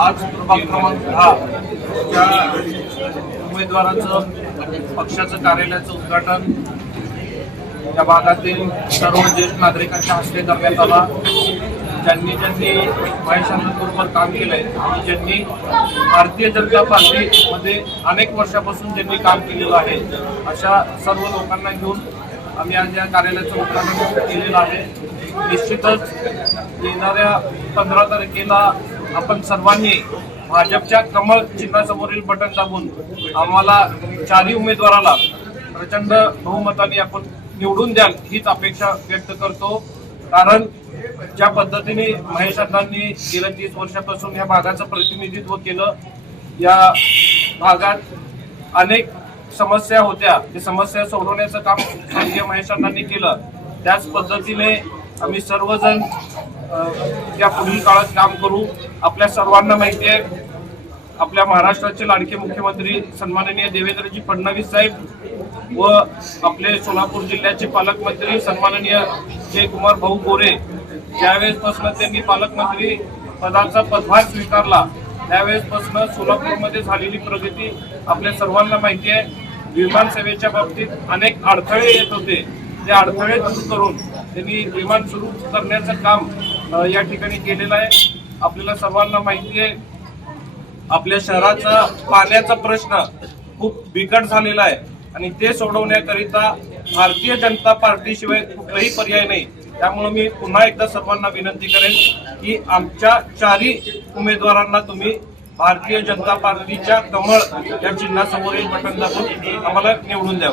आज प्रभाग क्रमांक दहा त्या उमेदवाराचं पक्षाचं कार्यालयाचं उद्घाटन. या भागातील सर्व ज्येष्ठ नागरिकांच्या हस्ते करण्यात आला. ज्यांनी ज्यांनी महेशांबरोबर काम केलंय आणि ज्यांनी भारतीय जनता पार्टीमध्ये अनेक वर्षापासून ज्यांनी काम केलेलं आहे अशा सर्व लोकांना घेऊन आम्ही आज या कार्यालयाचं उद्घाटन केलेलं आहे. निश्चितच येणाऱ्या पंधरा तारखेला आपण सर्वांनी भाजपच्या कमळ चिन्हासमोरील बटन दाबून आम्हाला चारही उमेदवाराला प्रचंड बहुमताने आपण निवडून द्याल हीच अपेक्षा व्यक्त करतो. कारण ज्या पद्धतीने महेश अण्णांनी गेल्या तीस वर्षापासून या भागाचं प्रतिनिधित्व केलं या भागात अनेक समस्या होत्या. त्या समस्या सोडवण्याचं काम स्वर्गीय महेश अण्णांनी केलं. त्याच पद्धतीने आम्ही सर्वजण या पुढील काळात काम करू. आपल्या सर्वांना माहिती आहे आपल्या महाराष्ट्राचे लाडके मुख्यमंत्री सन्माननीय देवेंद्रजी फडणवीस साहेब व आपले सोलापूर जिल्ह्याचे पालकमंत्री सन्माननीय जयकुमार भाऊ गोरे ज्यावेळेसपासून त्यांनी पालकमंत्री पदाचा पदभार स्वीकारला त्यावेळेसपासून सोलापूरमध्ये झालेली प्रगती आपल्या सर्वांना माहिती आहे. विमान सेवेच्या बाबतीत अनेक अडथळे येत होते. ते अडथळे दूर करून त्यांनी विमान सुरू करण्याचं काम या ठिकाणी केलेलं आहे. आपल्याला सर्वांना माहिती आहे आपल्या शहराचा पाण्याचा प्रश्न खूप बिकट झालेला आहे. आणि ते सोडवण्याकरिता भारतीय जनता पार्टीशिवाय कुठलाही पर्याय नाही. त्यामुळे मी पुन्हा एकदा सर्वांना विनंती करेन की आमच्या चारही उमेदवारांना तुम्ही भारतीय जनता पार्टीच्या कमळ या चिन्हासमोरील बटन दाखवून आम्हाला निवडून द्यावं.